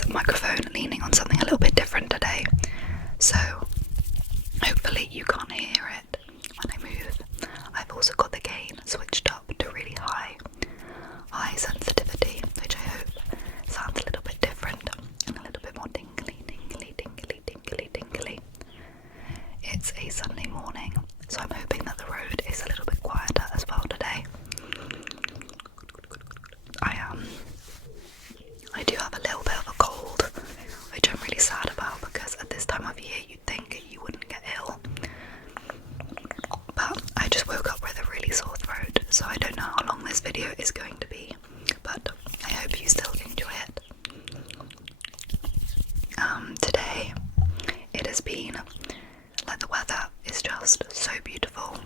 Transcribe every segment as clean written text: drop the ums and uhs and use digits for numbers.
this microphone leaning on something a little bit different today, so hopefully you can't hear it when I move. I've also got the gain switched up to really high sensitivity, which I hope sounds a little bit different and a little bit more tingly. It's a Sunday morning, so I'm hoping that the road is a little bit quieter as well today. I do have a little bit of a cold, which I'm really sad about, because at this time of year you'd think you wouldn't get ill. But I just woke up with a really sore throat, so I don't know how long this video is going to be, but I hope you still enjoy it. Today it has been like, the weather is just so beautiful.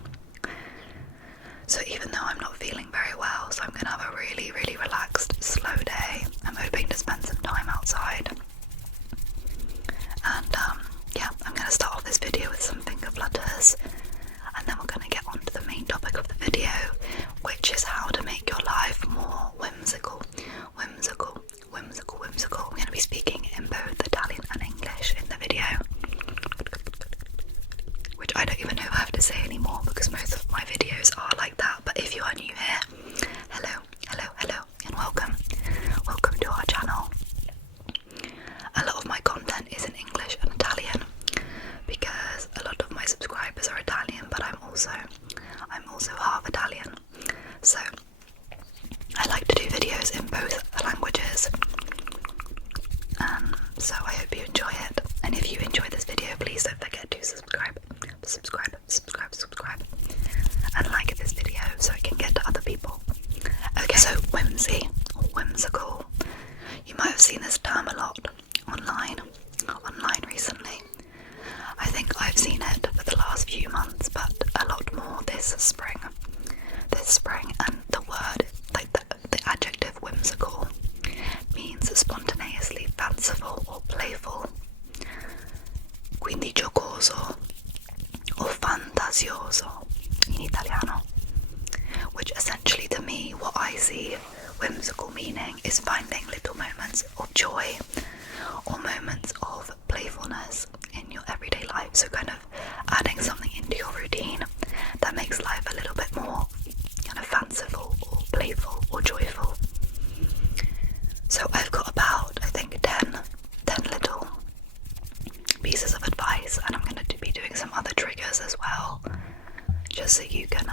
So even though I'm not feeling very well, so I'm going to have a really, really relaxed, slow day. I'm hoping to spend some time outside. And yeah, I'm going to start off this video with some finger flutters, and then we're going to get on to the main topic of the video, which is how to make your life more whimsical. Whimsical. I'm going to be speaking in both Italian and English in the video, which I don't even know if I have to say anymore, because most of my videos are like that. But if you are new here, hello, and welcome to our channel. A lot of my content is in English and Italian, because a lot of my subscribers are Italian, but I'm also half Italian, so I like to do videos in both languages. So I hope you enjoy it, and if you enjoy this video, please don't forget to subscribe, and like this video so it can get to other people. Okay, so whimsy, or whimsical. You might have seen this term a lot online recently. I think I've seen it for the last few months, but a lot more this spring. And the word, like the adjective whimsical, means spontaneously fanciful or playful. Quindi giocoso or fantasioso in Italiano, which essentially, to me, what I see whimsical meaning is finding little moments of joy or moments of playfulness in your everyday life. So kind of adding something into your routine that makes life a little bit more kind of fanciful or playful or joyful. So I've got about, I think, 10 little pieces of advice, and I'm going to be doing some other triggers as well, just so you can,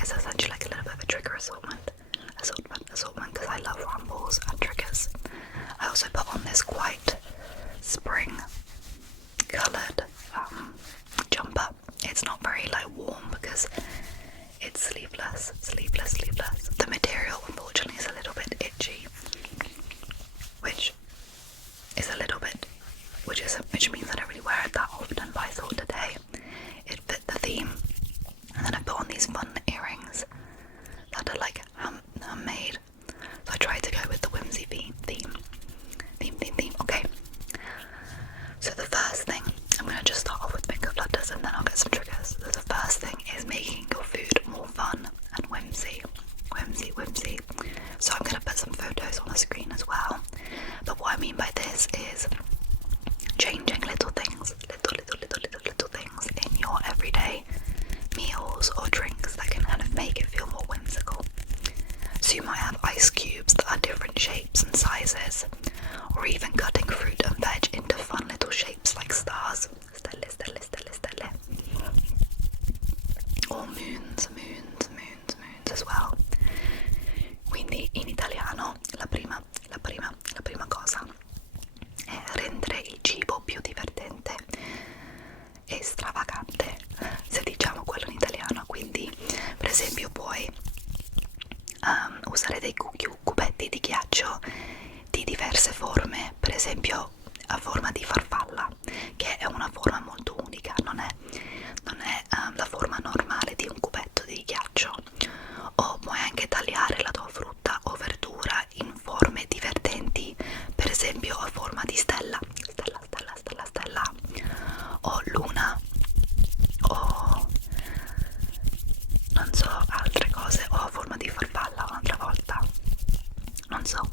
it's essentially like a little bit of a trigger assortment, because I love rambles and triggers. I also put on this quite spring coloured jumper. It's not very like warm because it's sleeveless. The material, unfortunately, is a little bit itchy, which means I don't really wear it that often, but I thought today it fit the theme. And then I put on these fun earrings that are like handmade, so I tried to go with the whimsy theme. Okay, so the first thing, I'm going to just start off with finger flutters and then I'll get some triggers. So the first thing is making your food more fun and whimsy. So I'm going to put some photos on the screen as well, but what I mean by this is changing little things in your everyday meals or drinks that can kind of make it feel more whimsical. So you might have ice cubes that are different shapes and sizes, or even cutting fruit and veg into fun little shapes like stars, stelle, or moons as well. Quindi in italiano la prima cosa è rendere il cibo più divertente e stravagante, se diciamo quello in italiano. Quindi per esempio puoi usare dei cubetti di ghiaccio di diverse forme, per esempio a forma di farfalla, che è una forma molto unica, non è la forma normale di un cubetto di ghiaccio. O puoi anche tagliare la tua frutta o verdura in forme divertenti, per esempio a forma di stella, o luna, o non so, altre cose, o a forma di farfalla un'altra volta, non so,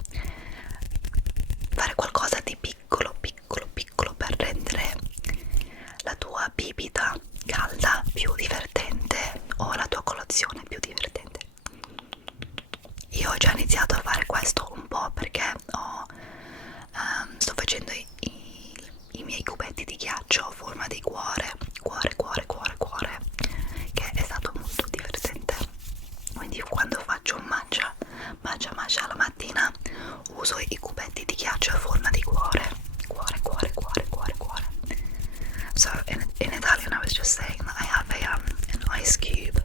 fare qualcosa di piccolo piccolo piccolo per rendere la tua bibita calda più divertente o la tua colazione più divertente. Io ho già iniziato a fare questo un po' perché sto facendo i miei cubetti di ghiaccio a forma di cuore, che è stato molto divertente. Quindi quando faccio un matcha la mattina uso i cubetti di ghiaccio a forma di cuore. So in Italian I was just saying that I have an ice cube.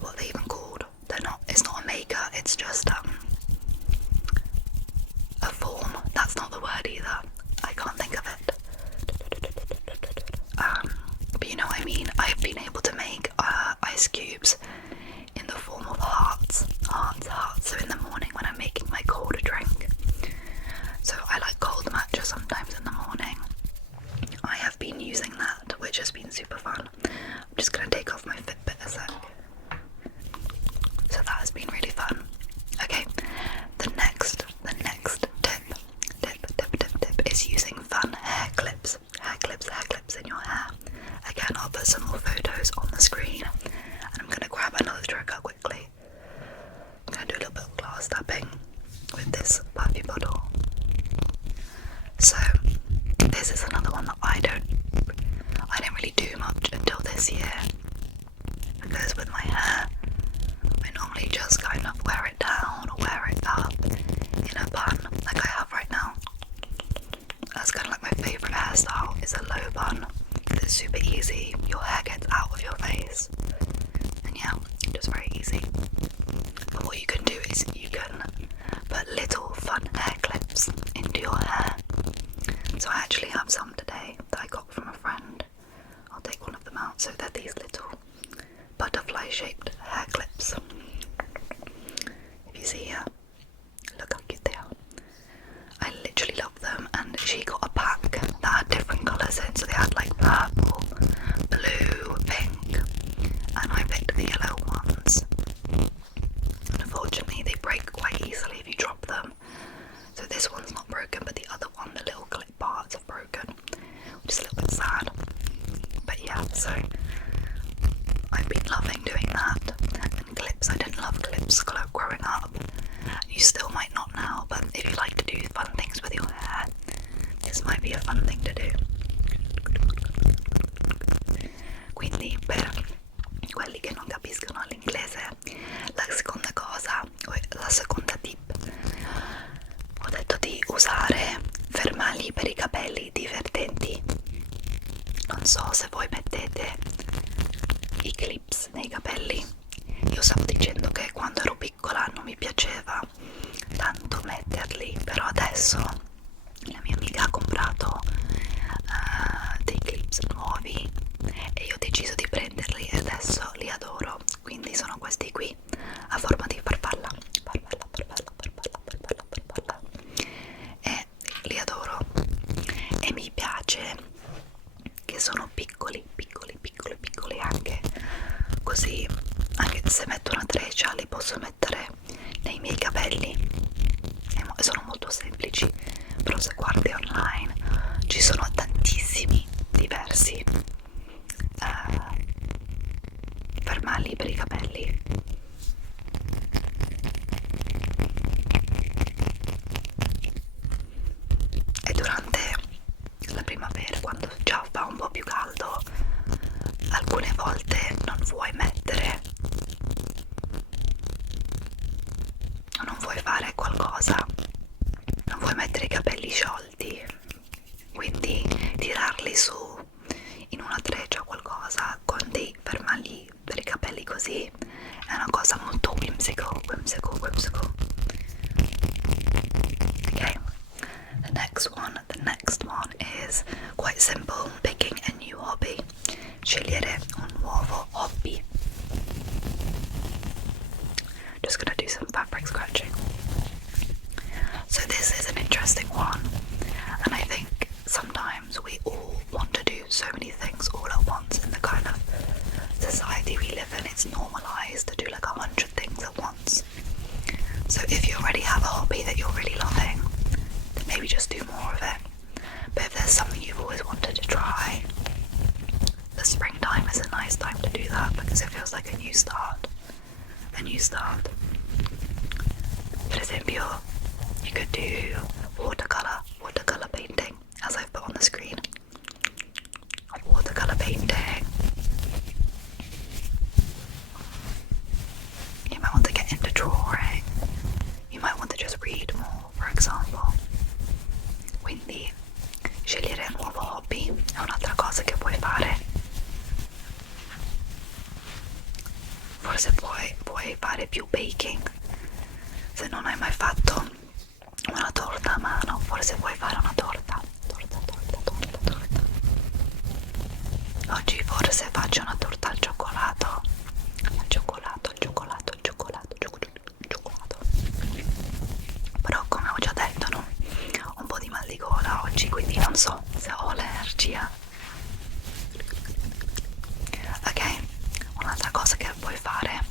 What are they even called? It's not a maker, it's just a form. That's not the word either. I can't think of it. But you know what I mean? I've been able to make ice cubes in the form of hearts. So in the morning when I'm making my cold drink. So I like cold matcha sometimes in the morning. I have been using that, which has been super fun. I'm just gonna take off my Fitbit a sec. So that has been really fun. Okay, the next tip is using fun hair clips in your hair. Again, I'll put some more photos on the screen, and I'm gonna grab another trigger quickly. I'm gonna do a little bit of glass tapping with this puffy bottle. So this is another one that I don't really do much until this year, because with my hair I normally just kind of wear it down or wear it up in a bun like I have right now. That's kind of like my favourite hairstyle, is a low bun. It's super easy, your hair gets out of your face, and yeah, just very easy. But what you can do is you can put little fun hair clips into your hair. So I actually have some today that I got from a friend. I'll take one of them out. So they're these little butterfly shaped hair clips. If you see here, look how cute they are. I literally love them, and she got a pack that had different colours in, so they had like purple, blue, pink, and I picked the yellow ones. Unfortunately they break quite easily if you drop them, so this one's not broken, but the other one, the little clip parts, have broken, which is a little bit sad. But yeah, so I've been loving doing that. And clips, I didn't love clips growing up. You still might not now, but if you like to do fun things with your hair, this might be a fun thing to do. Quindi per quelli che non capiscono l'inglese, la seconda cosa, la seconda tip, ho detto di usare fermagli per i capelli divertenti. Non so se voi mettete i clips nei capelli. Io stavo dicendo che quando ero piccola non mi piaceva tanto metterli, però adesso la mia amica ha comprato dei clips nuovi e io ho deciso di prenderli e adesso li adoro. Quindi sono questi qui a forma di farfalla e li adoro, e mi piace che sono piccoli anche, così anche se metto una treccia li posso mettere nei miei capelli e sono molto semplici. Però se guardi online ci sono tantissimi diversi fermagli per i capelli. E durante la primavera, quando già fa un po' più caldo, alcune volte non vuoi mettere, non vuoi fare qualcosa, non vuoi mettere i capelli sciolti, quindi tirarli su in una treccia o qualcosa con dei fermagli per i capelli, così è una cosa molto whimsical. Okay, the next one is quite simple, picking a new hobby. Scegliere un nuovo hobby. Just gonna do some fabric scratching. So this is an interesting one, and I think sometimes we all want to do so many things all at once in the kind of society we live in. It's normalized to do like 100 things at once. So if you already have a hobby that you're really loving, then maybe fare più baking. Se non hai mai fatto una torta a mano, forse vuoi fare una torta. Oggi forse faccio una torta al cioccolato. Però come ho già detto, no? Ho un po' di mal di gola oggi, quindi non so se ho l'energia. Ok, un'altra cosa che puoi fare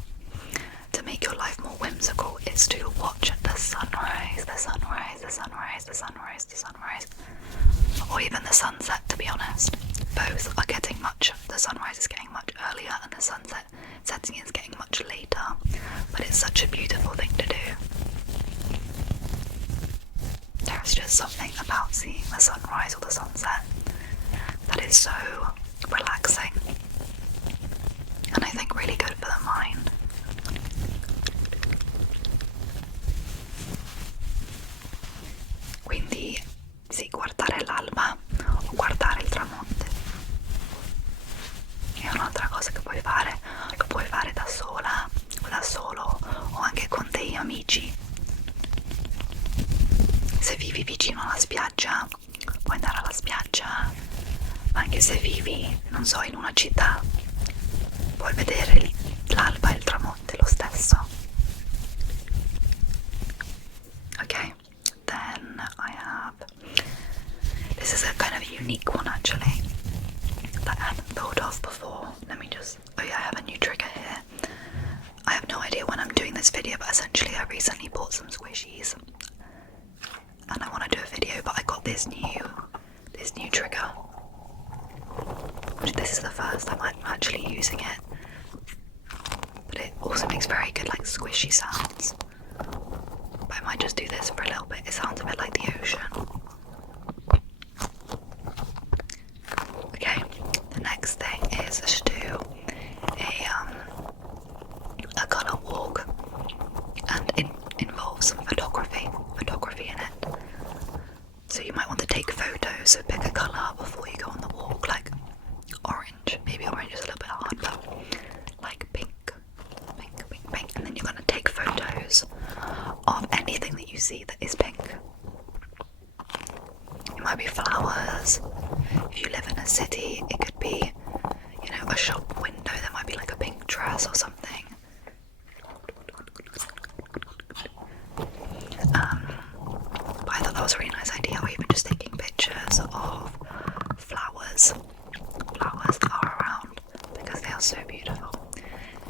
to make your life more whimsical is to watch the sunrise, or even the sunset, to be honest. Both are getting the sunrise is getting much earlier and the sunset setting is getting much later, but it's such a beautiful thing to do. There's just something about seeing the sunrise or the sunset that is so relaxing, and I think really good for the mind. Quindi sì, guardare l'alba o guardare il tramonto è un'altra cosa che puoi fare. Lo puoi fare da sola o da solo o anche con dei amici. Se vivi vicino alla spiaggia puoi andare alla spiaggia, ma anche se vivi, non so, in una città, puoi vedere l'alba e il tramonto lo stesso. Okay, then I have, this is a kind of a unique one actually that I hadn't thought of before. Let me just, oh yeah, I have a new trigger here. I have no idea when I'm doing this video, but essentially I recently bought some squishies and I want to do a video, but I got this new trigger. This is the first time I'm actually using it, but it also makes very good like squishy sounds. But I might just do this for a little bit. It sounds a bit like the ocean. Okay, the next thing is to do a colour walk, and it involves some photography in it. So you might want to take photos, so pick a colour before you go on the walk, like orange. Maybe orange is a little bit hard, but like pink, and then you're going to take photos of anything that you see that is pink. It might be flowers. If you live in a city, it could be, you know, a shop window. There might be like a pink dress or something. But I thought that was a really nice idea, or even just taking pictures of flowers that are around, because they are so beautiful.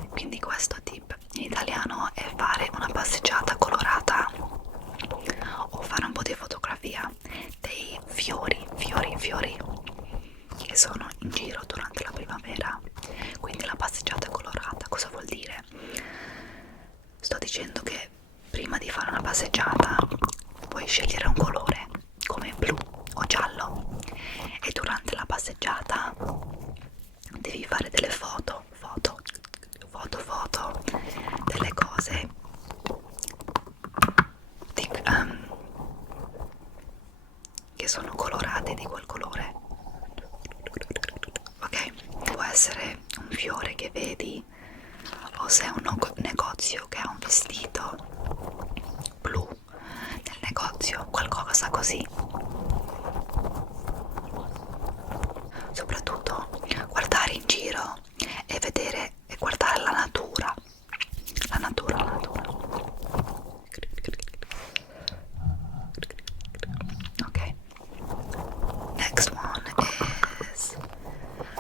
Quindi questo tip in italiano è fare una passeggiata colorata o fare un po' di fotografia dei fiori che sono in giro durante la primavera. Quindi la passeggiata colorata cosa vuol dire? Sto dicendo che prima di fare una passeggiata puoi scegliere un colore come blu o giallo e durante la passeggiata devi fare delle foto delle cose che sono colorate di quel colore. Ok, può essere un fiore che vedi, o se è un negozio che ha un vestito blu nel negozio, qualcosa così. Soprattutto guardare in giro e vedere e guardare la natura. Okay. Next one is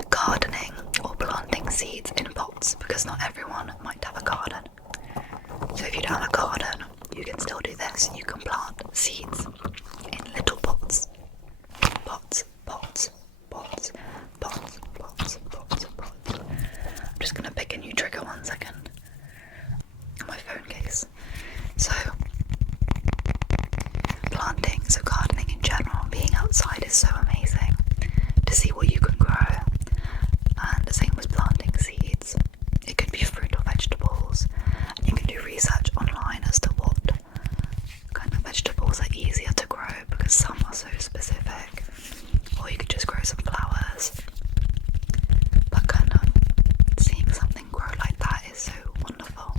gardening or planting seeds in pots, because not everyone might have a garden. So if you don't have a garden, you can still do this. You can plant seeds in little pots. I'm just gonna pick a new trigger 1 second on my phone case. So planting, so gardening in general, being outside is so amazing to see what you can grow. And the same with planting seeds. It could be fruit or vegetables, and you can do research online as to what kind of vegetables are easier to grow, because some are so specific. Or you could just grow some flowers. But kind of seeing something grow like that is so wonderful.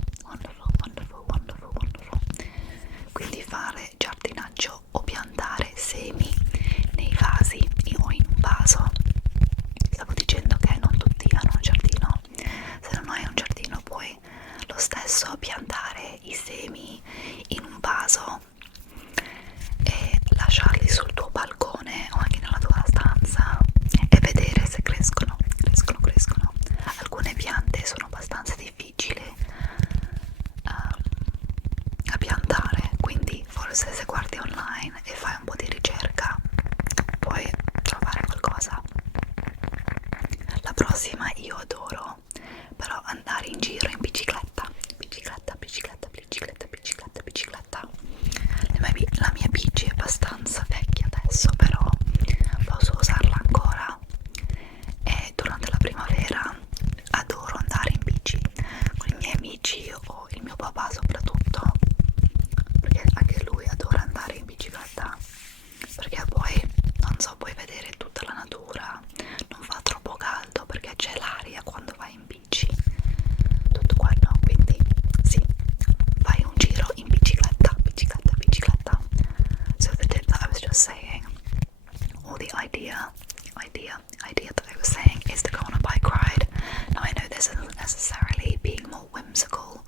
idea that I was saying is to go on a bike ride. Now I know this isn't necessarily being more whimsical,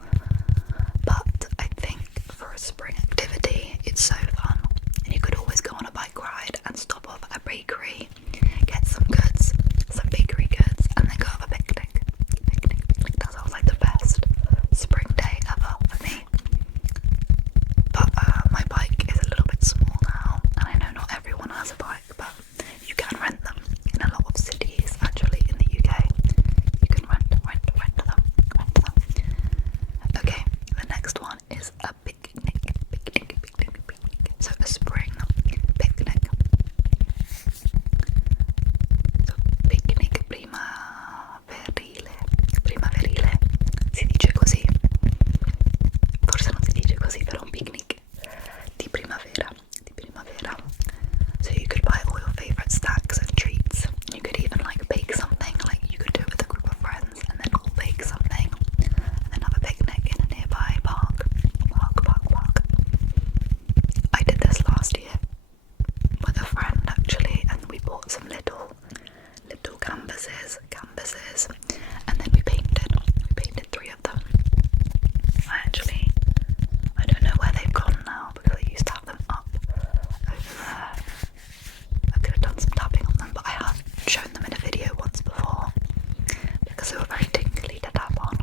but I think for a spring activity it's so fun. And you could always go on a bike ride and stop off at a bakery, get some goods, some bakery goods, and then go have a picnic. That sounds like the best spring day ever for me. But my bike is a little bit small now, and I know not everyone has a bike, but you can rent them in a lot of cities. Actually, in the UK, you can rent them. Okay, the next one is a picnic. So a spring picnic. So picnic primaverile, si dice così. Forse non si dice così, però un picnic di primavera. So you could buy all your favorite snacks and treats. You could even like bake something, like you could do it with a group of friends and then all bake something and then have a picnic in a nearby park. I did this last year with a friend actually, and we bought some little canvases, and then we painted 3 of them. I don't know where they've gone now because I used to have them up over there. I could have done some tapping on them, but I have shown them in a video once before because they were very tingly to tap on.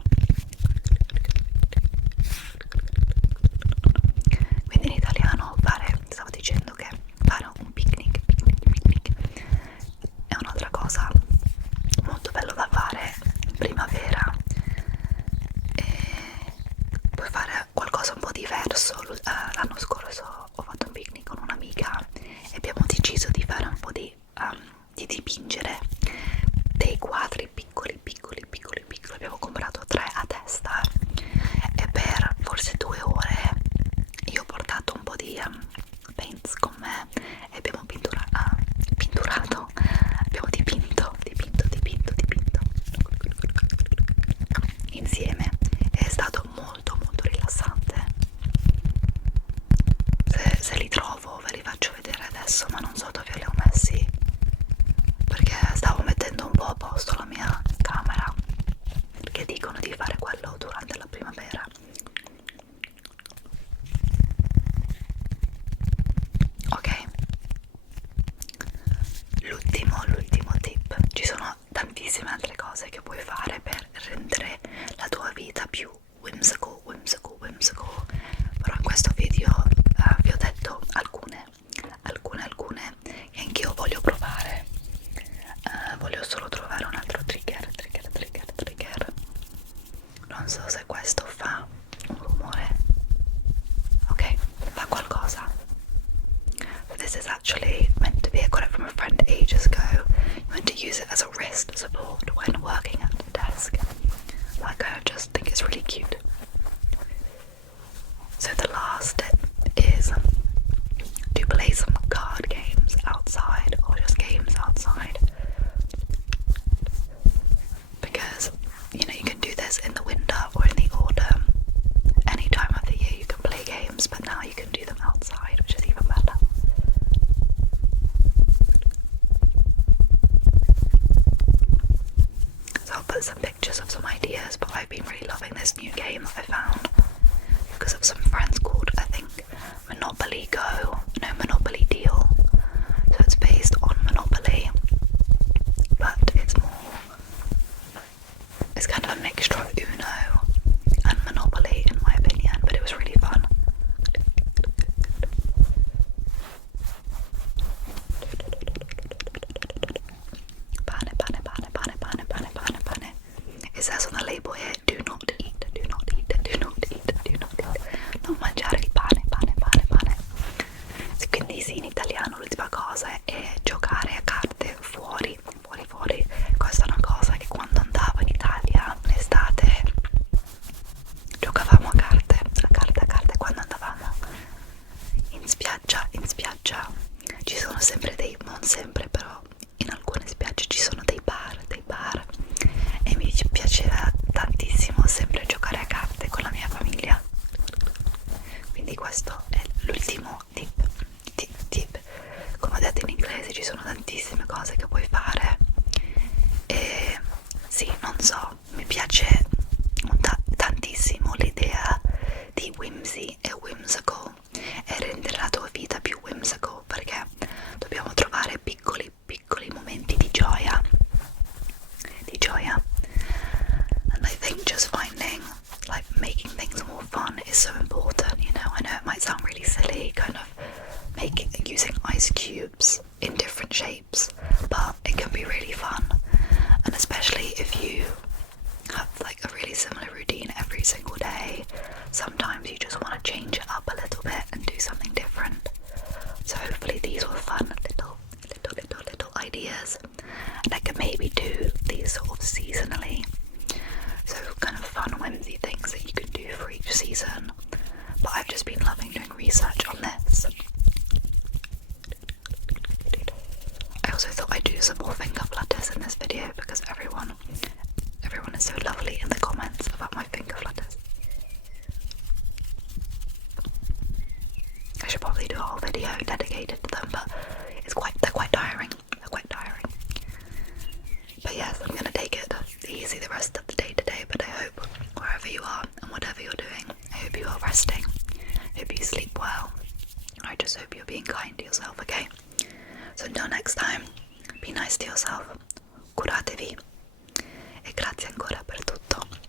Quindi in italiano stavo dicendo che fare un picnic è un'altra cosa molto bello da fare in primavera. E puoi fare qualcosa un po' diverso. L'anno scorso ho fatto un picnic con un'amica e abbiamo deciso di fare un po' di dipingere dei quadri piccoli. Abbiamo comprato 3 a testa e per forse 2 ore io ho portato un po' di paints con me e abbiamo dipinto insieme. È stato molto rilassante. Se li trovo ve li faccio vedere adesso, ma non so dove li ho messi perché stavo mettendo un po' a posto la mia camera, perché dicono di fare quello durante la primavera. Ok, l'ultimo tip. Ci sono tantissime altre cose che puoi fare per rendere la tua vita più whimsical, però in questo video vi ho detto alcune che anch'io voglio provare. Voglio solo trovare un altro trigger. Non so se questo fa un rumore. Ok, fa qualcosa. This is actually meant to be, I got it from a friend ages ago. You meant to use it as a wrist support when working at the desk. Like, I just think it's really cute. So the last tip is to play some card games outside, or just games outside. Because, you know, you can do this in the winter or in the autumn. Any time of the year you can play games, but now you can do them outside, which is even better. So I'll put some pictures of some ideas, but I've been really loving this new game that I found because of some friends called, I think, Monopoly Deal. So it's based on Monopoly, but it's kind of a mixture of Uno and Monopoly in my opinion, but it was really fun. Pane. It says on the label here, do not eat. Non mangiare il pane. Quindi sì, in italiano l'ultima cosa è giocare a carte fuori. Questa è una cosa che quando andavo in Italia l'estate giocavamo a carte. Quando andavamo in spiaggia ci sono sempre non sempre però, in alcune spiagge ci sono dei bar e mi piaceva tantissimo sempre giocare a carte con la mia famiglia. Quindi questo è l'ultimo tip. Come ho detto in inglese, veramente ci sono tantissime cose che puoi fare e sì, non so, mi piace tantissimo l'idea di whimsy e whimsical e rendere la tua vita più whimsical, perché dobbiamo trovare piccoli momenti di gioia, and I think just finding, like, making things more fun is so important, you know. I know it might sound really silly, kind of using ice cubes in different shapes, but it can be really fun, and especially if you have like a really similar routine every single day, sometimes you just want to change it up a little bit and do something different. So hopefully these were fun little ideas, and I could maybe do these sort of seasonally, so kind of fun whimsy things that you can do for each season. But I've just been loving doing research on this. I also thought I'd do some more finger flutters in this video because everyone is so lovely in the comments about my finger flutters. I should probably do a whole video dedicated to them, but they're quite tiring. But yes, I'm gonna take it easy the rest of the day today, but I hope wherever you are and whatever you're doing, I hope you are resting, I hope you sleep well, and I just hope you're being kind to yourself, okay? So until next time, be nice to yourself, curatevi, e grazie ancora per tutto.